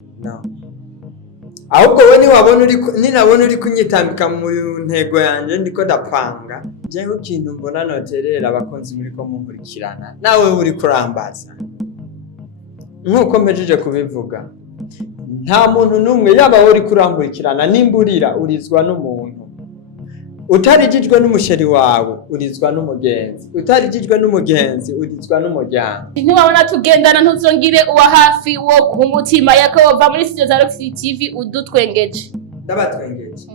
no. Ahubwo we ninabona uri kunyitambika mu ntego yanjye ndiko ndapanga jewe ikintu mbona noterera abakunzi muri ko munkurikirana nawe uri kurambaza nkuko mpejeje kubivuga nta muntu numwe yaba uri kuramburikirana nimburira urizwa n'umuntu utarijijwe n'umusheri wawe urizwa n'umugenzi utarijijwe n'umugenzi urizwa n'umuryango. Ntiwabona tugendana ntuzongire uwa hafi wo ku mutima yakova muri studio za Rock TV udutwengeje. Ndabatwengeje.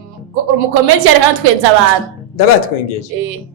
Umukomenti yari hano twenza abantu. Ndabatwengeje.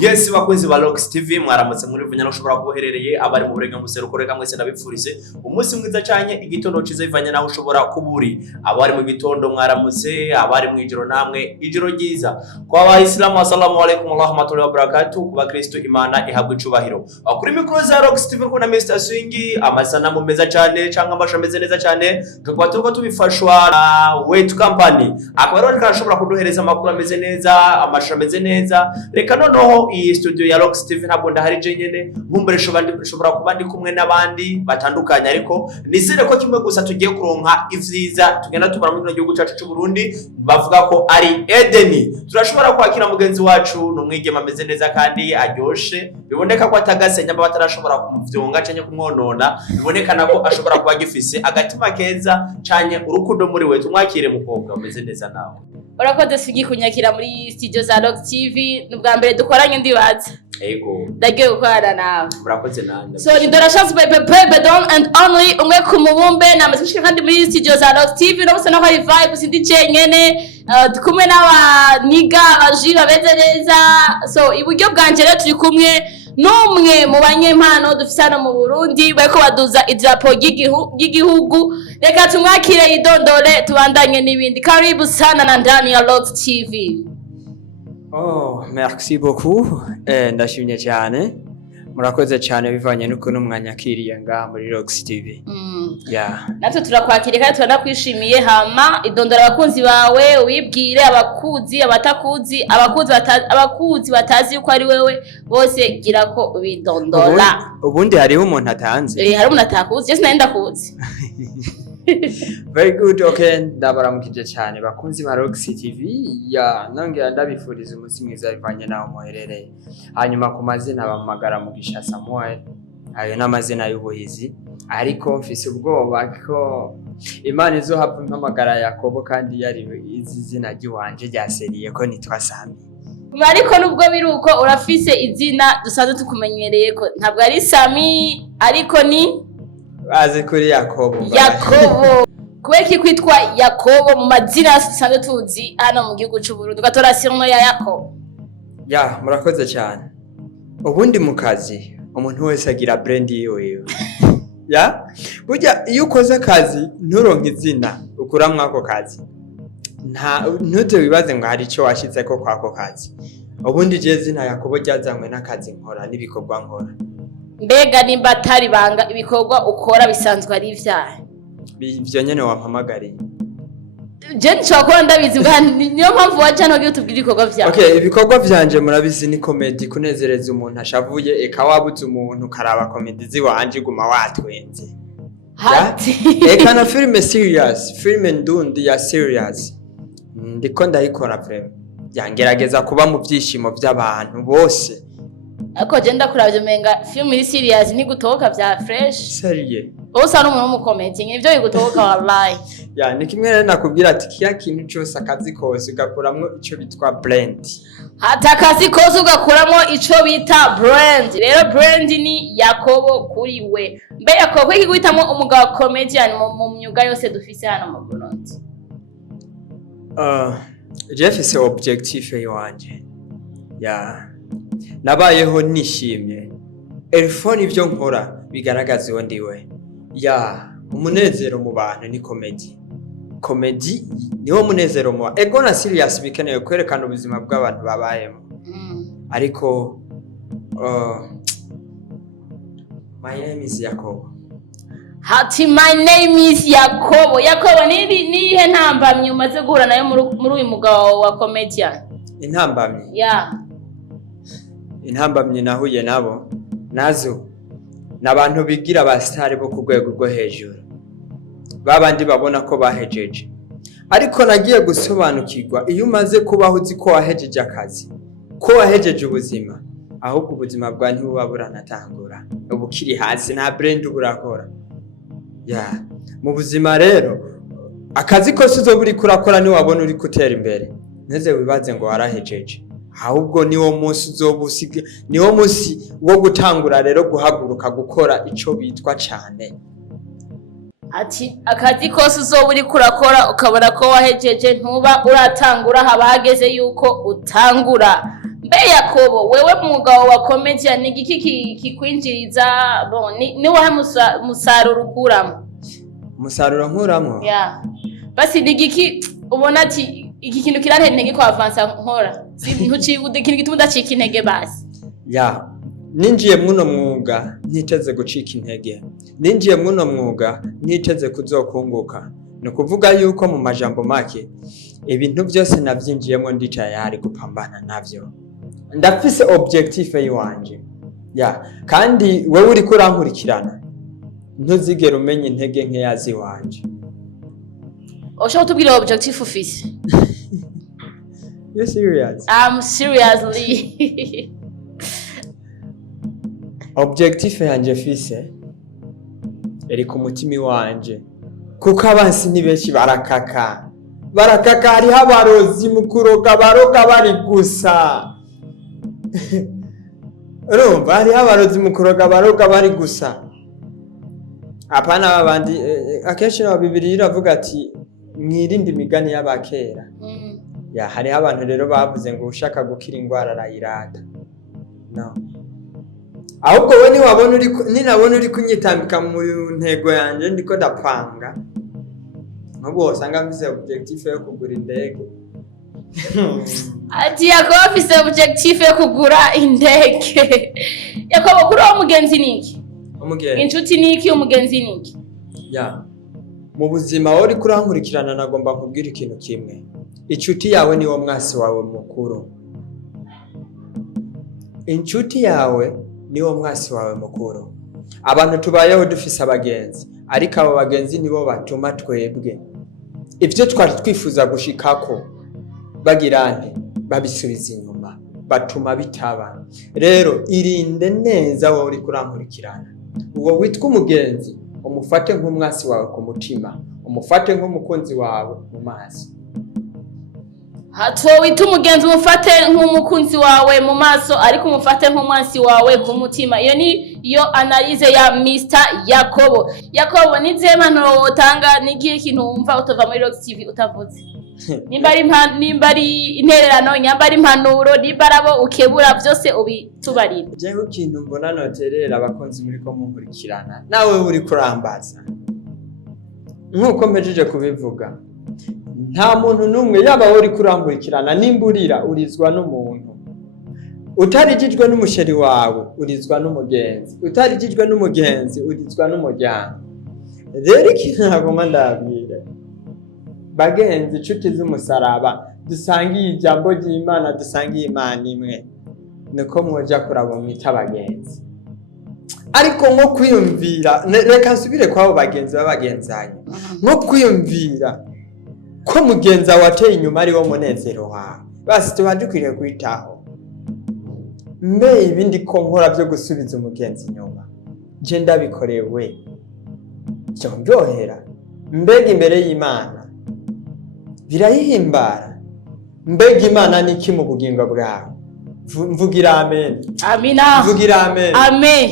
Yes, bakunzi ba Rock TV mwaramutse muri vunyana ushobora kuboherereye abari mu burega museruko reka mwese ndabipfurize umunsi mwiza cyane igitondo ciza ivanye naho ushobora kuburi abari mu gitondo mwaramutse abari mu ijoro namwe ijoro ryiza kwa abayisilamu assalamu alaykum wa rahmatullahi wa barakatuh kuba Kristo Imana ihabwe icubahiro kuri mikro za Rock TV kuna Mr Swingi amasanamu meza cyane cyangwa amashameze neza cyane tukaba turiko tubifashwa na Weight Company akaba rero kashobora kuduhereza amakuru ameze neza amashameze neza reka noneho iyi studio ya Rock TV ntabwo ndahari je nyene nkumbere shobora kuba ndi kumwe n'abandi batandukanye ariko nizere ko kimwe gusa tugiye kuronka ivyiza tugenda tubara mu gihugu cyacu cy'u Burundi bavuga ko ari Edeni turashobora kwakira mugenzi wacu n'umwigema ameze neza kandi aryoshe biboneka ko atagasenya batarashobora kumuvyonga canke kumwonona bibonekana ko ashobora kuba gifise agatima keza canke urukundo muri we tumwakire mukobwa ameze neza nawe. Urakoze Swingi kunyakira muri studio za Rock TV n'ubwa mbere dukoranye ndibaza. Ego. Ndagiye gukorana nawe. Urakoze nande. So ni Dora Chance baby don and only umwe ku mubumbe namazishika kandi muri studio za Rock TV no musana ko ari vibe sindi cenyene kumwe n'abaniga abajiba beze neza. So iburyo bwanje rero turi kumwe numwe mu banyempano dufise hano mu Burundi bariko baduza idrapo y'igihugu reka tumwakire idondore tubandanye n'ibindi karibu sana na ndani ya Rock TV. Oh, merci beaucoup. Ndashimye cyane. Murakoze cyane bivanye nuko numwanyakiriye nga muri Rock TV. Yeah. Natwe turakwakiriye kandi turanakwishimiye hama idondora abakunzi bawe wibwire abakuzi abatakuzi abakuzi batazi uko ari wewe bose gira ko ubidondora. Ubundi hariho umuntu atanze. Hari umuntu atakuzi, je sinenda kuzi. Very good. Okay, ndabaramukije cyane bakunzi ba Rock TV. Ya nongera ndabifuriza umunsi mwiza bivanye naho muherereye. Hanyuma ku mazina bamagara Mugisha Samuel. Ayo n'amazina y'ubuhizi. Ariko mfise ubwoba ko Imana izohapfa impamagara Yakobo kandi yari izi zina ry'iwanje ryaseriye ko nitwa Sami. Ariko nubwo biruko urafise izina dusanzwe tukumenyereye ko ntabwo ari Sami ariko ni aze kuri Yakobo. Yakobo. Kubeki kwitwa Yakobo mu mazina dusanzwe tuzi hano mu gihugu cy'u Burundi ugatora sirno ya Yakobo. Ya murakoze cyane. Ubundi mu kazi umuntu wese agira brand yiwe. Ya burya iyo ukoze akazi nturonke izina ukuramwa ako kazi ntute wibaze ngo hari icyo washize ko kwako kazi. Ubundi je zina Yakobo ryazanywe n'akazi nkora n'ibikorwa nkora. Mbega nimba atari banga ibikorwa ukora bisanzwe ari ivyaha ivyo nyene wampamagariye je nshobora ndabizi niyo mpamvu waje hano gihe tubwira ibikorwa vyawe. Okay, ibikorwa vyanje murabizi ni comedy kunezereza umuntu ashavuye eka wabuze umuntu karaba comedy ziwanje guma watwenze hati eka na film ndundi ya serious ndiko ndayikora vraiment yangerageza kuba mu byishimo by'abantu bose. Ako je ndakuravye menga film iri serious ni gutoka vya fresh seriye osa n'umuntu w'umukomedi nivyo bigutoka wallahi. Ya ni kimwe rero nakubwira ati kiya kintu cyose akazi kose ugakuramwo ico bitwa brand. Hata akazi kose ugakuramwo ico bita brand. Rero brand ni Yakobo kuri we. Mbe Yakobo iki guhitamo umugabo comedian mu myuga yose dufise hano mu Burundi? Jeff is objectif yanje. Ya nabayeho nishimye. Elfone ivyo nkora bigaragaza uwo ndiwe. Ya umunezero mu bantu ni comedy niwo munezero mu ego na serious bikenewe kwerekana ubuzima bw'abantu babayemo. Ariko my name is Yakobo. Hati my name is Yakobo. Yakobo nihe ntambamye umaze guhura nayo muri uyu mugabo wa comedian? Intambamye. Yeah. Intambamye nahuye nabo nazo nabantu bigira abastari bo ku rwego rwo hejuru. Babandi babona ko bahejeje. Ariko nagiye gusobanukirwa iyo umaze kubaho uzi ko wahejeje akazi, ko wahejeje ubuzima, ahubwo ubuzima bwa ntibuba buranatangura. Ubu kiri hasi nta brand uburakora. Mu buzima rero akazi kose uzoba uri kurakora ni wabona uri gutera imbere neze wibaze ngo warahejeje, ahubwo niwo munsi uzobusige, niwo munsi wo gutangura rero guhaguruka gukora ico bitwa cyane. Ati akazi kose uzoba uri kurakora ukabona ko wahejeje ntuba uratangura, haba hageze yuko utangura. Mbe Yakobo, wewe mugabo wa comedian ni igiki kikwinjiriza? Ni wahe musaruro ukuramo? Musaruro nkuramo? Basi ni igiki ubona ati iki kintu kirantera intege ko avansa nkora? Ntucikude ikintu gituma udacika intege basi? Ninjiye muno mwuga ntiteze gucika intege. Ninjiye muno mwuga ntiteze kuzokunguka. No kuvuga yuko mu majambo make ibintu byose navyinjiyemo ndicaye hari gupambana navyo. Ndafise objective yiwanje. Kandi wewe uri kurankurikirana ntuzigera umenya intege nke yazi wanje. Oshaka tubwire objective ufise? You serious? I'm seriously. Objective yanje fise eri ku mutima wanje, kuko abansi ni benshi barakaka hariho abarozi mu kuroga baroga bari gusa. Urumva hariho abarozi mu kuroga baroga bari gusa. Apana babandi akenshi na Bibiliya iravuga ati mwirinde imigani y'abakera. Hariho abantu rero bavuze ngo ushaka gukira indwara arayirata. No. Ahubwo we ninabona uri kunyitambika mu ntego yanje ndiko ndapanga. Nubwo usanga mfise objective yo kugura indege. Ati Yakobo afise objective yo kugura indege. Yakobo kuri uwo mugenzi niki? Umugenzi. Inshuti niki, umugenzi niki? Mu buzima wori kurankurikirana nagomba kubwira ikintu kimwe. Inshuti yawe niwo mwasi wawe mukuru. Inshuti yawe niwo mwasi wawe mukuru. Abantu tubayeho dufise abagenzi, ariko abo bagenzi nibo batuma twebwe ivyo twari twifuza gushikako bagirane babisubiza inyuma, batuma bitaba. Rero irinde neza wowe uri kurankurikirana. Uwo witwa umugenzi umufate nk'umwasi wawe ku mutima, umufate nk'umukunzi wawe mu maso. Hato wita umugenzi umufate nk'umukunzi wawe mu maso, ariko umufate nk'umwansi wawe ku mutima. Iyo ni analyze ya Mr. Yakobo. Yakobo nize mpanuro wotanga n'igihe kintu wumva utova muri Rock TV utavuze? Nimba ari intererano, nyamba ari impanuro, nimba arabo ukebura byose ubitubarira. Jewe ikintu mbona noterera abakonzi muri ko munkurikirana nawe uri kurambaza. Nkuko mpejeje kubivuga, nta muntu numwe yaba uri kurankurikirana nimburira urizwa n'umuntu. Utarijijwe n'umusheri wawe urizwa n'umugenzi, utarijijwe n'umugenzi urizwa n'umuryango. Rero ikintu nagomba ndabwira bagenzi, inshuti z'umusaraba, dusangiye ijambo ry'Imana, dusangiye Imana imwe, niko mwoja kurabo mwita bagenzi. Ariko nko kwiyumvira, reka nsubire kwabo bagenzi babagenzanye, nko kwiyumvira ko mugenza wateye inyuma ari wo munezero wawe, basi tubaje kwiriye kwitaho. Mbe ibindi ko nkora byo gusubiza umugenzi inyuma, je ndabikorewe cyo ndyohera? Mbega imbere y'Imana birayihimbara? Mbega Imana niki mu bugingo bwawe? Mvugira amen. Amina. Mvugira amen. Amen.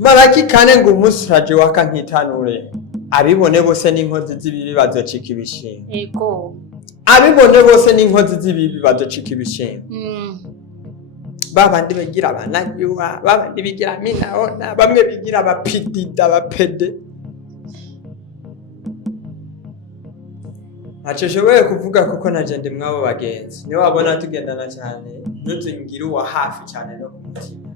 Maraki kane ngo umusuraje wakantitanure, abibone bose n'inkozi z'ibibi bazocika ibishimwe. Ego. Abibone bose n'inkozi z'ibibi bazocika ibishimwe. Babandi bigira abananyuwa, babandi bigira minaona, bamwe bigira abapidida abapede. Achoshoboye kuvuga kuko naje ndi mwabo bagenzi. Niwe wabona tugendana cyane, ntuzingire uwa hafi cyane no kumutima.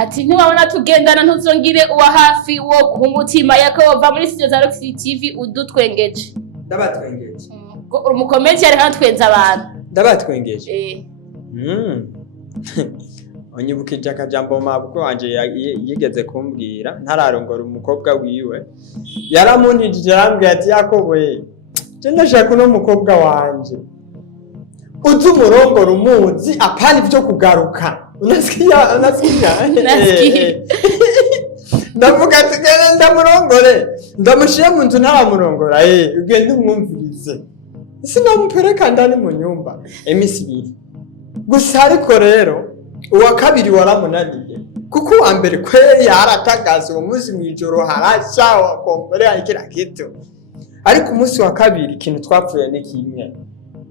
ati ntiwabona tugendana ntuzongire uwa hafi wo ku mutima Yakobo va muri studio za Rock TV udutwengeje ndabatwengeje umukomenti yari hantwenza abantu ndabatwengeje onyibukije akajambo mabwo wanje yigeze kumbwira ntararongora umukobwa wiwe yaramuntije arambwira ati Yakobo je ndashaka no mukobwa wanje uzi umurongora umuzi apana ivyo kugaruka unasikia ndavuga ati genda ndamurongore ndamushire mu nzu ntaramurongora ugende umwumvirize sinampereka ndani mu nyumba emisi ibiri gusa ariko rero uwa kabiri waramunaniye kuko uwa mbere kweri yaratagaze uwo munsi mw'ijoro harasha wakomborera ikira kitu ariko umunsi wa kabiri ikintu twapfuye ni kimwe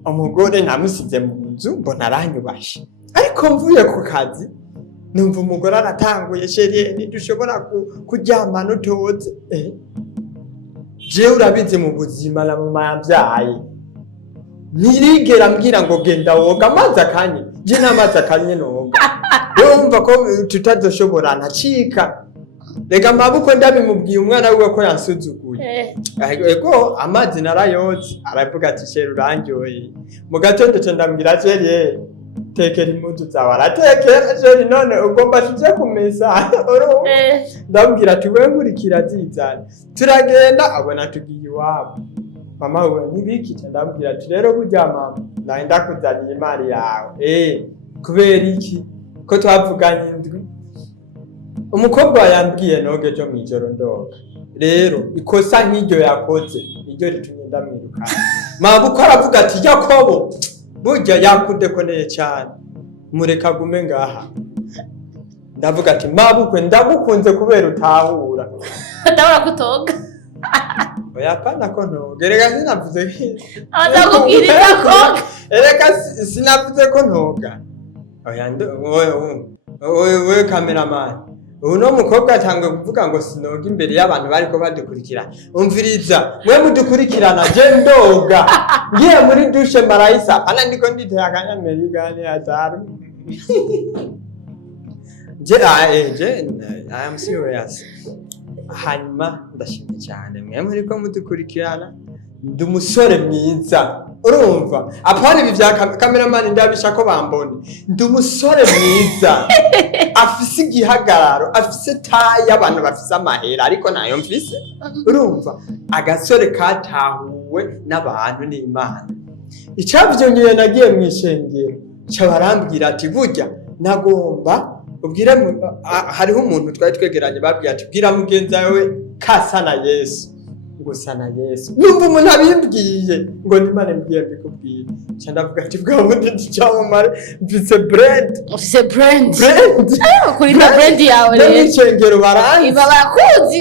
umugore namusize mu nzu mbona aranyubashe ariko mvuye ku kazi numva umugore aratanguye sheri ntidushobora kuryama nutoze jewe urabizi mu buzima na mama yabyaye ntirigera mbwira ngo genda woga amazi akanye je n'amazi akanye noga yumva ko tutazoshobora ntacika rega amaboko ndabimubwiye umwana wiwe ko yansuzuguye ego amazi narayoze aravuga ati sheri urandyoye mu gatondo cyo ndambwira sheri tekera impuzu zawe aratekera sheri none ugomba tuje kumesa ndambwira ati we nkurikira zizana turagenda abona tugiye iwabo mama we nibikije ndambwira ati rero burya mama ndahenda kuzaniye imari yawe kubera iki ko twavuganye indwi umukobwa yambwiye noge jo mwijoro ndoga rero ikosa nk'iryo yakoze iryo ritumye ndamwirukana mabuko aravuga ati Yakobo burya yakudekoneye cyane mureka gume ngaha ndavuga ati mabukwe ndagukunze kubera utahura ndabura kutoga oya pana ko ntoga rega sinavuze azakubwiriza ko rega sinavuze ko ntoga oya we cameraman uno mukobwa atangwe kuvuga ngo sinoga imbere y'abantu bariko badukurikira umviriza mwe mudukurikirana je ndoga ngiye muri dushe marayisa ana ndiko nditeye akanyameri gane atari I am serious hanyuma ndashimye cyane mwe muriko mudukurikirana ndi umusore mwiza urumva apana ibi vya cameraman ndabisha ko bambone ndi umusore mwiza afise igihagararo afise taye abantu bafise amahera ariko nayo mfise urumva agasore katahuwe n'abantu n'Imana icavyonyeye nagiye mwishengero cabarambwira ati burya nagomba ubwire hariho umuntu twari twegeranye babwiye ati bwira mugenzi wawe kasana Yesu gusa na Yesu numva umuntu abimbwiye ngo n'Imana mbwiye mbikubwiye ndavuga ati bwa bundi cyamamare mfise brand kuri brand yawe rero n'icengero baranzi barakuzi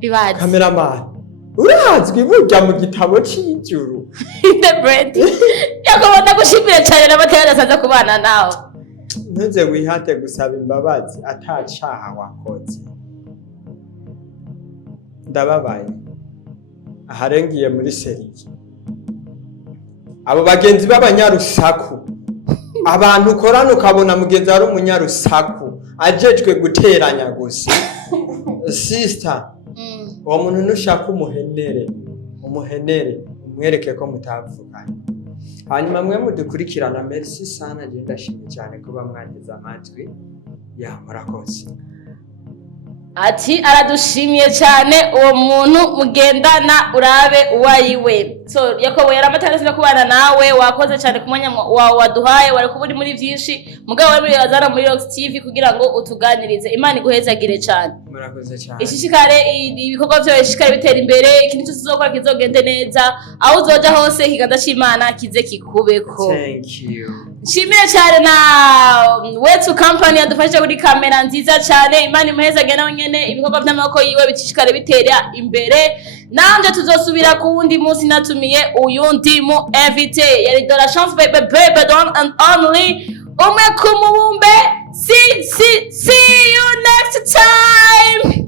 bibazi cameraman urazwi burya mu gitabo c'ijuru the brand yakobona gushimira cyane n'abatera asanze kubana nawe ntuze wihate gusaba imbabazi atacaha wakoze ndababaye aharengiye muri seriki abo bagenzi b'abanyarusaku abantu ukorana ukabona mugenzi ari umunyarusaku ajejwe guteranya gusa sister uwo muntu nushaka umuhenere umwereke ko mutavuganye hanyuma mwe mudukurikirana merci sana je ndashimye cyane kuba mwagize amatwi murakoze ati aradushimiye cyane uwo muntu mugendana urabe uwayiwe so Yakobo yaramatandase kubana nawe wakoze cyane kumwanya waduhaye wari kuburi muri byinshi mugabo wari yazana muri Rock TV kugira ngo utuganirize Imana iguhezagire cyane murakoze cyane ishishikare ibikorwa byo ishikare bitera imbere ikintu cyose uzokora kizogende neza aho uzoja hose kiganda cy'Imana kize kikubeko thank you nshimire cyane na Wetu company yadufashe kuri kamera nziza cyane Imana imuhezagire nawe nyene ibikorwa by'amaboko yiwe bitishikare bitera imbere nanje tuzosubira ku wundi munsi natumiye uyundi mu invité yari de la chance baby don and only umwe ku mubumbe see you next time.